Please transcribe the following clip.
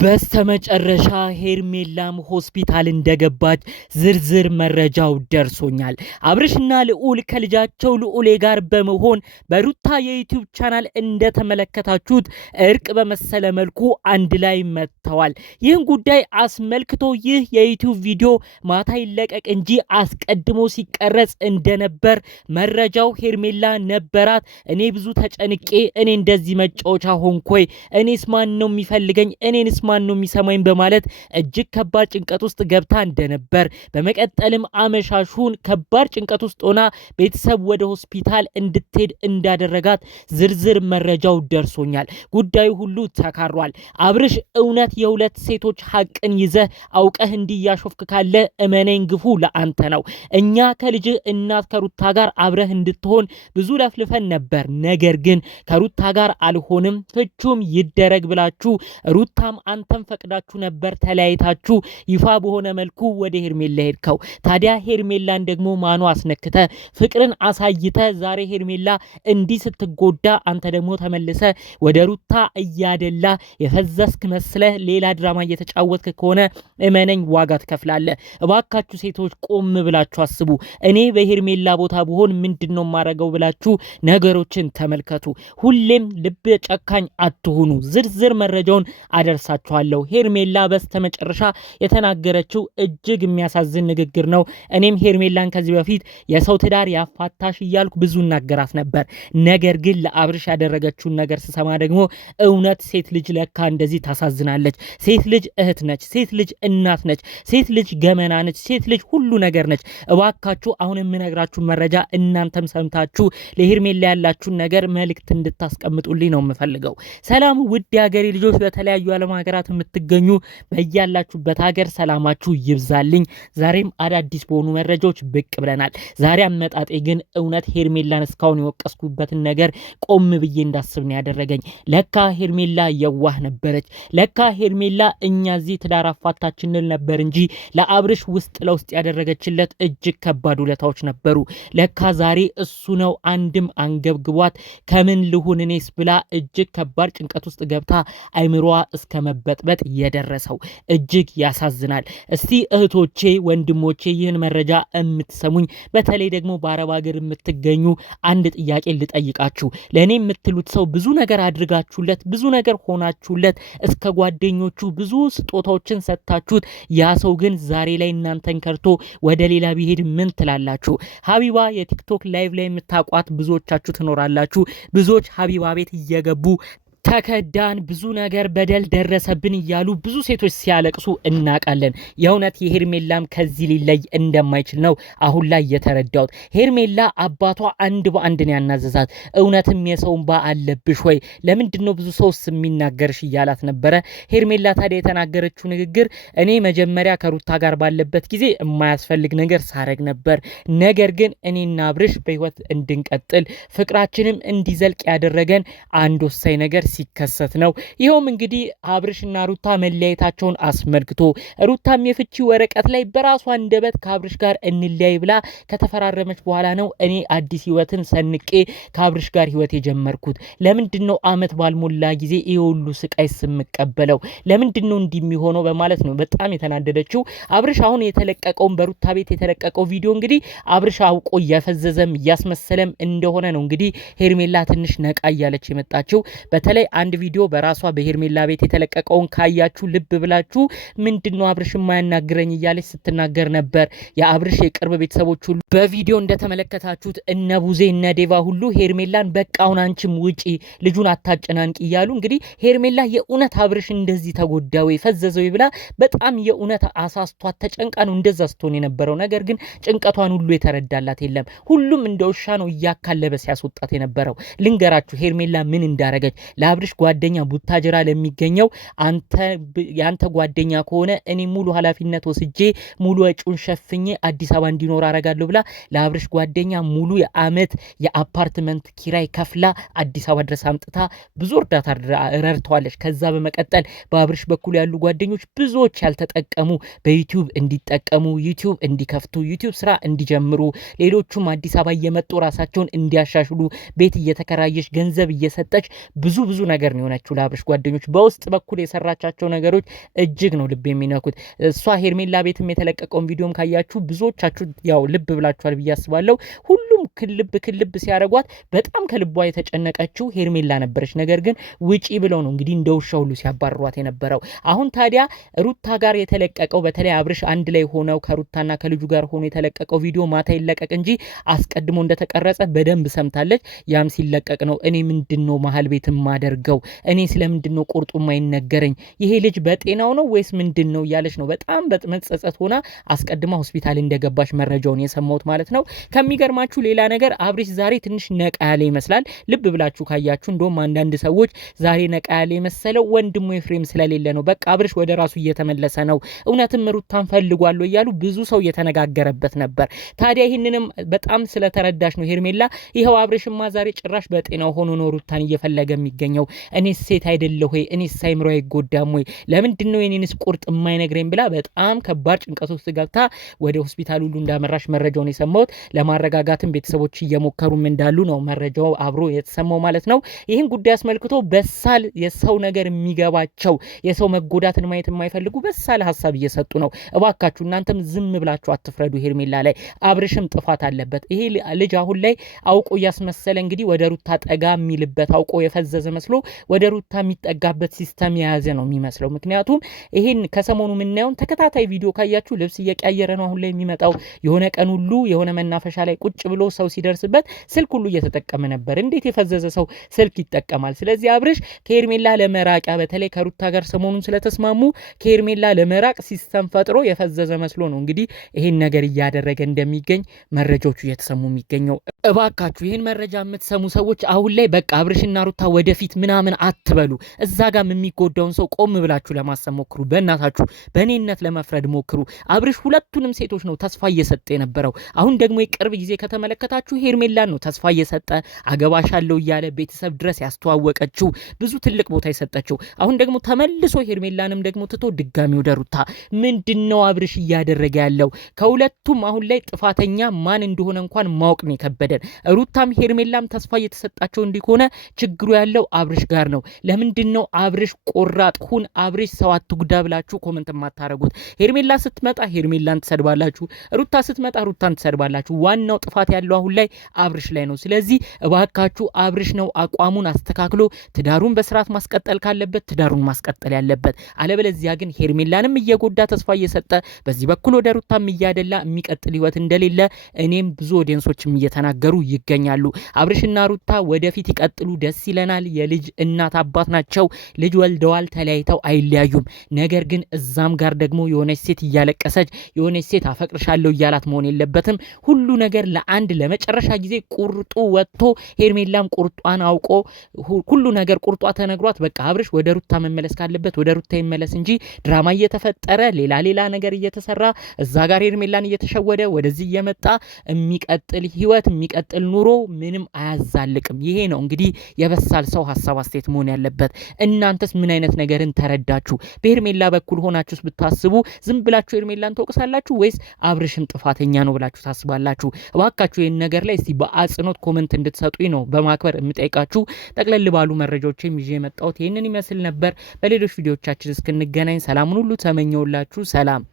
በስተመጨረሻ ሄርሜላም ሆስፒታል እንደገባች ዝርዝር መረጃው ደርሶኛል። አብርሽና ልዑል ከልጃቸው ልዑሌ ጋር በመሆን በሩታ የዩቲዩብ ቻናል እንደተመለከታችሁት እርቅ በመሰለ መልኩ አንድ ላይ መጥተዋል። ይህን ጉዳይ አስመልክቶ ይህ የዩቲዩብ ቪዲዮ ማታ ይለቀቅ እንጂ አስቀድሞ ሲቀረጽ እንደነበር መረጃው ሄርሜላ ነበራት። እኔ ብዙ ተጨንቄ እኔ እንደዚህ መጫወቻ ሆንኮይ፣ እኔስ ማን ነው የሚፈልገኝ? እኔንስ ማን ነው የሚሰማኝ? በማለት እጅግ ከባድ ጭንቀት ውስጥ ገብታ እንደነበር፣ በመቀጠልም አመሻሹን ከባድ ጭንቀት ውስጥ ሆና ቤተሰብ ወደ ሆስፒታል እንድትሄድ እንዳደረጋት ዝርዝር መረጃው ደርሶኛል። ጉዳዩ ሁሉ ተካሯል። አብርሽ እውነት የሁለት ሴቶች ሐቅን ይዘህ አውቀህ እንዲያሾፍክ ካለ እመነኝ፣ ግፉ ለአንተ ነው። እኛ ከልጅ እናት ከሩታ ጋር አብረህ እንድትሆን ብዙ ለፍልፈን ነበር። ነገር ግን ከሩታ ጋር አልሆንም ፍቹም ይደረግ ብላችሁ ሩታም አንተም ፈቅዳችሁ ነበር ተለያይታችሁ ይፋ በሆነ መልኩ ወደ ሄርሜላ ሄድከው። ታዲያ ሄርሜላን ደግሞ ማኑ አስነክተ ፍቅርን አሳይተ ዛሬ ሄርሜላ እንዲህ ስትጎዳ አንተ ደግሞ ተመልሰ ወደ ሩታ እያደላ የፈዘስክ መስለህ ሌላ ድራማ እየተጫወትክ ከሆነ እመነኝ ዋጋ ትከፍላለህ። እባካችሁ ሴቶች ቆም ብላችሁ አስቡ። እኔ በሄርሜላ ቦታ ብሆን ምንድነው ማረገው ብላችሁ ነገሮችን ተመልከቱ። ሁሌም ልብ ጨካኝ አትሁኑ። ዝርዝር መረጃውን አደርሳችኋለሁ። ሄርሜላ በስተመጨረሻ የተናገረችው እጅግ የሚያሳዝን ንግግር ነው። እኔም ሄርሜላን ከዚህ በፊት የሰው ትዳር ያፋታሽ እያልኩ ብዙ እናገራት ነበር። ነገር ግን ለአብርሽ ያደረገችውን ነገር ስሰማ ደግሞ እውነት ሴት ልጅ ለካ እንደዚህ ታሳዝናለች። ሴት ልጅ እህት ነች። ሴት ልጅ እናት ነች። ሴት ልጅ ገመና ነች። ሴት ልጅ ሁሉ ነገር ነች። እባካችሁ አሁን የምነግራችሁ መረጃ እናንተም ሰምታችሁ ለሄርሜላ ያላችሁን ነገር መልእክት እንድታስቀምጡልኝ ነው የምፈልገው። ሰላም ውድ የሀገሬ ልጆች፣ በተለያዩ ዓለም ሀገራት የምትገኙ በያላችሁበት ሀገር ሰላማችሁ ይብዛልኝ። ዛሬም አዳዲስ በሆኑ መረጃዎች ብቅ ብለናል። ዛሬ አመጣጤ ግን እውነት ሄርሜላን እስካሁን የወቀስኩበትን ነገር ቆም ብዬ እንዳስብ ነው ያደረገኝ። ለካ ሄርሜላ የዋህ ነበረች። ለካ ሄርሜላ እኛ እዚህ ትዳር አፋታችን እንል ነበር እንጂ ለአብርሽ ውስጥ ለውስጥ ያደረገችለት እጅግ ከባድ ውለታዎች ነበሩ። ለካ ዛሬ እሱ ነው አንድም አንገብግቧት ከምን ልሁን እኔስ ብላ እጅግ ከባድ ጭንቀት ውስጥ ገብታ አይምሮዋ እስከ መበጥበጥ የደረሰው። እጅግ ያሳዝናል። እስቲ እህቶቼ ወንድሞቼ ይህን መረጃ የምትሰሙኝ በተለይ ደግሞ በአረብ ሀገር የምትገኙ አንድ ጥያቄ ልጠይቃችሁ። ለእኔ የምትሉት ሰው ብዙ ነገር አድርጋችሁለት ብዙ ነገር ሆናችሁለት እስከ ጓደኞቹ ብዙ ስጦታዎችን ሰጥታችሁት ያ ሰው ግን ዛሬ ላይ እናንተን ከርቶ ወደ ሌላ ቢሄድ ምን ትላላችሁ? ሀቢባ የቲክቶክ ላይቭ ላይ የምታቋት ብዙዎቻችሁ ትኖራላችሁ። ብዙዎች ሀቢባ ቤት እየገቡ ተከዳን፣ ብዙ ነገር በደል ደረሰብን እያሉ ብዙ ሴቶች ሲያለቅሱ እናቃለን። የእውነት የሄርሜላም ከዚህ ሊለይ እንደማይችል ነው አሁን ላይ የተረዳሁት። ሄርሜላ አባቷ አንድ በአንድ ነው ያናዘዛት። እውነትም የሰውን ባ አለብሽ ወይ ለምንድን ነው ብዙ ሰውስ የሚናገርሽ እያላት ነበረ። ሄርሜላ ታዲያ የተናገረችው ንግግር እኔ መጀመሪያ ከሩታ ጋር ባለበት ጊዜ የማያስፈልግ ነገር ሳረግ ነበር። ነገር ግን እኔና አብርሽ በህይወት እንድንቀጥል ፍቅራችንም እንዲዘልቅ ያደረገን አንድ ወሳኝ ነገር ሲከሰት ነው። ይኸውም እንግዲህ አብርሽና ሩታ መለያየታቸውን አስመልክቶ ሩታም የፍቺ ወረቀት ላይ በራሷ አንደበት ከአብርሽ ጋር እንለያይ ብላ ከተፈራረመች በኋላ ነው እኔ አዲስ ህይወትን ሰንቄ ከአብርሽ ጋር ህይወት የጀመርኩት። ለምንድነው አመት ባልሞላ ጊዜ ይሄ ሁሉ ስቃይ ስምቀበለው? ለምንድነው እንዲህ የሚሆነው? በማለት ነው በጣም የተናደደችው። አብርሽ አሁን የተለቀቀውን በሩታ ቤት የተለቀቀው ቪዲዮ እንግዲህ አብርሽ አውቆ እያፈዘዘም እያስመሰለም እንደሆነ ነው እንግዲህ ሄርሜላ ትንሽ ነቃ እያለች የመጣችው። በተለይ አንድ ቪዲዮ በራሷ በሄርሜላ ቤት የተለቀቀውን ካያችሁ ልብ ብላችሁ ምንድነው አብርሽ የማያናግረኝ እያለች ስትናገር ነበር። የአብርሽ የቅርብ ቤተሰቦች ሁሉ በቪዲዮ እንደተመለከታችሁት እነ ቡዜ እነ ዴቫ ሁሉ ሄርሜላን በቃ አሁን አንቺም ውጪ ልጁን አታጨናንቂ እያሉ እንግዲህ ሄርሜላ የእውነት አብርሽ እንደዚህ ተጎዳው ፈዘዘው ብላ በጣም የእውነት አሳስቷት ተጨንቃ ነው እንደዛ ስትሆን የነበረው። ነገር ግን ጭንቀቷን ሁሉ የተረዳላት የለም። ሁሉም እንደ ውሻ ነው እያካለበ ሲያስወጣት የነበረው። ልንገራችሁ ሄርሜላ ምን እንዳረገች። ለአብርሽ ጓደኛ ቡታጅራ ለሚገኘው ያንተ ጓደኛ ከሆነ እኔ ሙሉ ኃላፊነት ወስጄ ሙሉ ወጪውን ሸፍኜ አዲስ አበባ እንዲኖር አረጋለሁ ብላ ለአብርሽ ጓደኛ ሙሉ የአመት የአፓርትመንት ኪራይ ከፍላ አዲስ አበባ ድረስ አምጥታ ብዙ እርዳታ ረድተዋለች። ከዛ በመቀጠል በአብርሽ በኩል ያሉ ጓደኞች ብዙዎች ያልተጠቀሙ በዩቲዩብ እንዲጠቀሙ ዩቲዩብ እንዲከፍቱ ዩቲዩብ ስራ እንዲጀምሩ ሌሎቹም አዲስ አበባ እየመጡ ራሳቸውን እንዲያሻሽሉ ቤት እየተከራየች ገንዘብ እየሰጠች ብዙ ብዙ ነገር ነው የሆነችው ለአብርሽ ጓደኞች። በውስጥ በኩል የሰራቻቸው ነገሮች እጅግ ነው ልብ የሚነኩት። እሷ ሄርሜላ ቤትም የተለቀቀውን ቪዲዮም ካያችሁ ብዙዎቻችሁ ያው ልብ ብላችኋል ብዬ አስባለሁ። ሁሉም ክልብ ሲያደርጓት በጣም ከልቧ የተጨነቀችው ሄርሜላ ነበረች። ነገር ግን ውጪ ብለው ነው እንግዲህ እንደ ውሻ ሁሉ ሲያባርሯት የነበረው። አሁን ታዲያ ሩታ ጋር የተለቀቀው በተለይ አብርሽ አንድ ላይ ሆነው ከሩታና ከልጁ ጋር ሆኖ የተለቀቀው ቪዲዮ ማታ ይለቀቅ እንጂ አስቀድሞ እንደተቀረጸ በደንብ ሰምታለች። ያም ሲለቀቅ ነው እኔ ምንድነው መሀል ቤት ማደርገው? እኔ ስለምንድነው ቁርጡ ማይነገረኝ? ይሄ ልጅ በጤናው ነው ወይስ ምንድነው እያለች ነው በጣም በመጸጸት ሆና አስቀድማ ሆስፒታል እንደገባች መረጃውን የሰማሁት ማለት ነው። ከሚገርማችሁ ሌላ ነገር አብርሽ ዛሬ ትንሽ ነቃ ያለ ይመስላል። ልብ ብላችሁ ካያችሁ እንደውም አንዳንድ ሰዎች ዛሬ ነቃ ያለ የመሰለው ወንድሙ ኤፍሬም ስለሌለ ነው፣ በቃ አብርሽ ወደ ራሱ እየተመለሰ ነው፣ እውነትም ሩታን ፈልጓል እያሉ ብዙ ሰው እየተነጋገረበት ነበር። ታዲያ ይህንንም በጣም ስለተረዳሽ ነው ሄርሜላ ይኸው አብርሽማ ዛሬ ጭራሽ በጤናው ሆኖ ነው ሩታን እየፈለገ የሚገኘው። እኔስ ሴት አይደለሁ ወይ? እኔስ ሳይምሮ አይጎዳም ወይ? ለምንድነው የኔንስ ቁርጥ የማይነግረኝ ብላ በጣም ከባድ ጭንቀት ውስጥ ገብታ ወደ ሆስፒታል ሁሉ እንዳመራሽ መረጃውን የሰማሁት። ለማረጋጋትም ቤተሰቦች እየሞከሩም እንዳሉ ነው መረጃው አብሮ የተሰማው ማለት ነው። ይህን ጉዳይ አስመልክቶ በሳል የሰው ነገር የሚገባቸው የሰው መጎዳትን ማየት የማይፈልጉ በሳል ሀሳብ እየሰጡ ነው። እባካችሁ እናንተም ዝም ብላችሁ አትፍረዱ ሄርሜላ ላይ። አብርሽም ጥፋት አለበት። ይሄ ልጅ አሁን ላይ አውቆ እያስመሰለ እንግዲህ ወደ ሩታ ጠጋ የሚልበት አውቆ የፈዘዘ መስሎ ወደ ሩታ የሚጠጋበት ሲስተም የያዘ ነው የሚመስለው። ምክንያቱም ይሄን ከሰሞኑ የምናየውን ተከታታይ ቪዲዮ ካያችሁ ልብስ እየቀያየረ ነው አሁን ላይ የሚመጣው። የሆነ ቀን ሁሉ የሆነ መናፈሻ ላይ ቁጭ ብሎ ሰው ሲደርስበት ስልክ ሁሉ እየተጠቀመ ነበር። እንዴት የፈዘዘ ሰው ስልክ ይጠቀማል? ስለዚህ አብርሽ ከሄርሜላ ለመራቂያ በተለይ ከሩታ ጋር ሰሞኑን ስለተስማሙ ከሄርሜላ ለመራቅ ሲስተም ፈጥሮ የፈዘዘ መስሎ ነው እንግዲህ ይሄን ነገር እያደረገ እንደሚገኝ መረጃዎቹ እየተሰሙ የሚገኘው። እባካችሁ ይህን መረጃ የምትሰሙ ሰዎች አሁን ላይ በቃ አብርሽና ሩታ ወደፊት ምናምን አትበሉ። እዛ ጋም የሚጎዳውን ሰው ቆም ብላችሁ ለማሰብ ሞክሩ። በእናታችሁ በእኔነት ለመፍረድ ሞክሩ። አብርሽ ሁለቱንም ሴቶች ነው ተስፋ እየሰጠ የነበረው። አሁን ደግሞ የቅርብ ጊዜ ከተመለከታችሁ ሄርሜላን ነው ተስፋ እየሰጠ አገባሻለሁ እያለ ቤተሰብ ድረስ ያስተዋወቀችው ብዙ ትልቅ ቦታ የሰጠችው። አሁን ደግሞ ተመልሶ ሄርሜላንም ደግሞ ትቶ ድጋሚ ወደ ሩታ። ምንድነው አብርሽ እያደረገ ያለው? ከሁለቱም አሁን ላይ ጥፋተኛ ማን እንደሆነ እንኳን ማወቅ ነው የከበደን። ሩታም ሄርሜላም ተስፋ እየተሰጣቸው እንዲሆነ ችግሩ ያለው አብርሽ ጋር ነው። ለምንድነው አብርሽ ቆራጥ ሁን፣ አብርሽ ሰው አትጉዳ ብላችሁ ኮሜንት የማታረጉት? ሄርሜላ ስትመጣ ሄርሜላን ትሰድባላችሁ፣ ሩታ ስትመጣ ሩታን ትሰድባላችሁ። ዋናው ጥፋት ያለው አሁን ላይ አብርሽ ላይ ነው። ስለዚህ እባካችሁ አብርሽ ነው አቋሙን አስተካክሎ ትዳሩን በስርዓት ማስቀጠል ካለበት ትዳሩን ማስቀጠል ያለበት። አለበለዚያ ግን ሄርሜላንም እየጎዳ ተስፋ እየሰጠ በዚህ በኩል ወደ ሩታም እያደላ የሚቀጥል ህይወት እንደሌለ እኔም ብዙ ኦዲየንሶችም እየተናገሩ ይገኛሉ። አብርሽና ሩታ ወደፊት ይቀጥሉ፣ ደስ ይለናል። የልጅ እናት አባት ናቸው፣ ልጅ ወልደዋል፣ ተለያይተው አይለያዩም። ነገር ግን እዛም ጋር ደግሞ የሆነች ሴት እያለቀሰች የሆነች ሴት አፈቅርሻለሁ እያላት መሆን የለበትም። ሁሉ ነገር ለአንድ ለመጨረሻ ጊዜ ቁርጡ ወጥቶ ሄርሜላም ቁርጧን አውቆ ሁሉ ነገር ቁርጧ ተነግሯት በቃ አብርሽ ወደ ሩታ መመለስ ካለበት ወደ ሩታ ይመለስ እንጂ ድራማ እየተፈጠረ ሌላ ነገር እየተሰራ እዛ ጋር ሄርሜላን እየተሸወደ ወደዚህ እየመጣ የሚቀጥል ህይወት የሚቀጥል ኑሮ ምንም አያዛልቅም። ይሄ ነው እንግዲህ የበሳል ሰው ሀሳብ አስተያየት መሆን ያለበት። እናንተስ ምን አይነት ነገርን ተረዳችሁ? በሄርሜላ በኩል ሆናችሁስ ብታስቡ ዝም ብላችሁ ሄርሜላን ተወቅሳላችሁ ወይስ አብርሽም ጥፋተኛ ነው ብላችሁ ታስባላችሁ? እባካችሁ ይህን ነገር ላይ እስቲ በአጽንኦት ኮመንት እንድትሰጡኝ ነው በማክበር የምጠይቃችሁ። ጠቅለል ባሉ መረጃዎችም ይዤ የመጣሁት ይህንን ይመስል ነበር። በሌሎች ቪዲዮዎቻችን እስክንገናኝ ሰላሙን ሁሉ ተመኘውላችሁ። ሰላም።